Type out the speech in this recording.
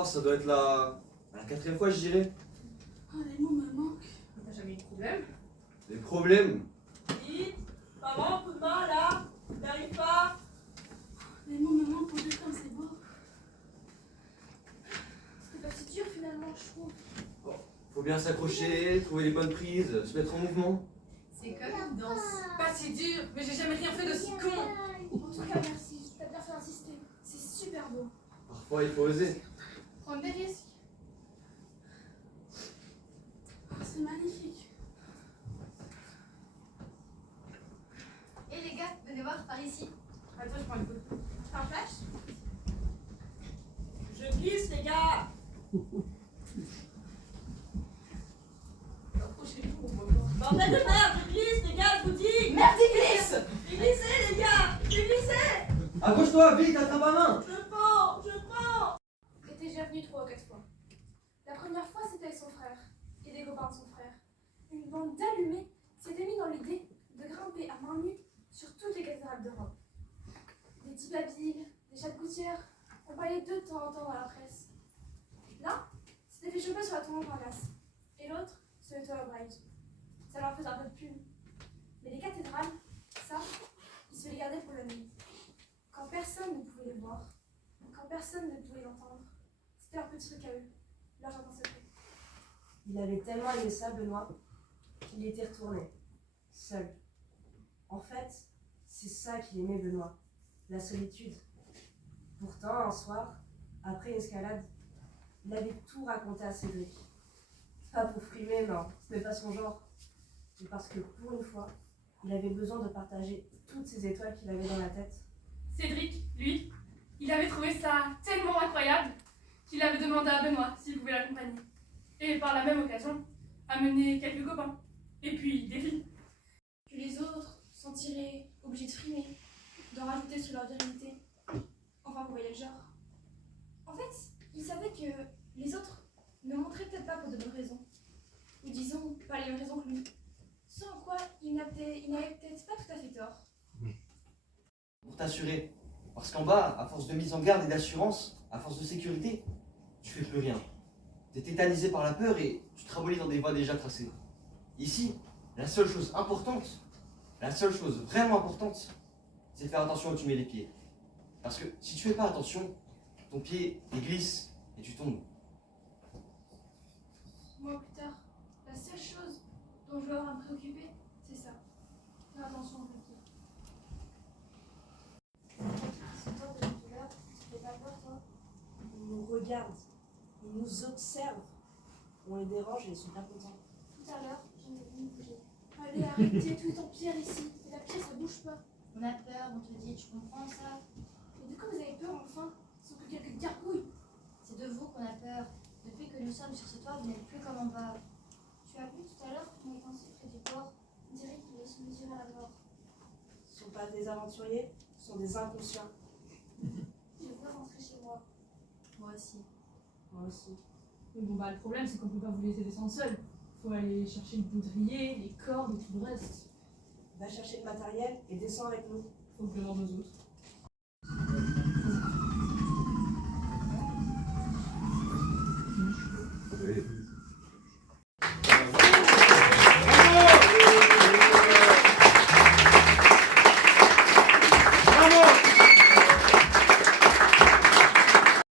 Oh, ça doit être la quatrième fois, je dirais. Oh, les mots me manquent. T'as jamais eu de problème? Des problèmes. Vite, maman, coup de main là, n'arrive pas. Les mots me manquent pour dire comme c'est beau. C'était pas si dur finalement, je trouve. Faut bien s'accrocher, trouver les bonnes prises, se mettre en mouvement. C'est comme une danse. Pas si dur, mais j'ai jamais rien fait d'aussi con. En tout cas, merci. T'as bien fait insister. C'est super beau. Parfois, il faut oser. Prendre des risques. Oh, c'est magnifique. Et les gars, venez voir par ici. Attends, je prends une photo. Un flash? Je glisse, les gars. Approchez-vous, on voit pas. Bordel de merde, je glisse, les gars, je vous dis. Merde, il glisse! J'ai glissé, les gars, j'ai glissé. Accroche-toi, vite, attrape ma main. Je prends, je prends. J'étais déjà venue 3 ou 4 fois. La première fois, c'était avec son frère et des copains de son frère. Une bande d'allumés s'était mis dans l'idée de grimper à main nue sur toutes les cathédrales d'Europe. Des types habiles, des chats de gouttière, on parlait d'eux de temps en temps dans la presse. L'un s'était fait choper sur la tombe Montparnasse et l'autre sur le toit Bright. Ça leur faisait un peu de pub. Mais les cathédrales, ça, ils se les gardaient pour la nuit. Quand personne ne pouvait les voir, quand personne ne pouvait l'entendre, c'était leur petit truc à eux, leur jardin secret. Il avait tellement aimé ça, Benoît, qu'il était retourné, seul. En fait, c'est ça qu'il aimait, Benoît, la solitude. Pourtant, un soir, après l'escalade, il avait tout raconté à Cédric. Pas pour frimer, non, ce n'est pas son genre. Mais parce que pour une fois, il avait besoin de partager toutes ces étoiles qu'il avait dans la tête. Cédric, lui, il avait trouvé ça tellement incroyable qu'il avait demandé à Benoît s'il pouvait l'accompagner. Et par la même occasion, amener quelques copains. Et puis des filles. Que les autres s'en tiraient obligés de frimer, d'en rajouter sur leur virilité. Enfin, vous voyez le genre. En fait, il savait que les autres ne montraient peut-être pas pour de bonnes raisons. Ou disons, pas les mêmes raisons que lui. Ce en quoi il n'avait peut-être pas tout à fait tort. Pour t'assurer. Parce qu'en bas, à force de mise en garde et d'assurance, à force de sécurité, tu fais plus rien. T'es tétanisé par la peur et tu te rabolis dans des voies déjà tracées. Ici, la seule chose importante, la seule chose vraiment importante, c'est de faire attention où tu mets les pieds. Parce que si tu fais pas attention, ton pied il glisse et tu tombes. Moi, plus tard, la seule chose dont je vais avoir à me préoccuper, c'est ça. Faire attention aux petits. C'est toi depuis tout à l'heure, tu fais pas peur, toi? Ils nous regardent, ils nous observent. On les dérange et ils sont pas contents. Tout à l'heure, j'en ai vu bouger. Allez, arrêtez, tout est en pierre ici. Et la pierre, ça bouge pas. On a peur, on te dit, tu comprends ça? Mais de quoi vous avez peur, enfin? Sans que quelques gargouilles. C'est de vous qu'on a peur. Depuis que nous sommes sur ce toit, vous n'êtes plus comme en bas. Tu as vu tout à l'heure qu'on est ainsi près du port? On dirait qu'il va se mesurer à la mort. Ce ne sont pas des aventuriers, ce sont des inconscients. Je veux rentrer chez moi. Moi aussi. Moi aussi. Mais bon, bah, le problème, c'est qu'on peut pas vous laisser descendre seul. Faut aller chercher le poudrier, les cordes et tout le reste. Va chercher le matériel et descends avec nous. Faut que je demande aux autres.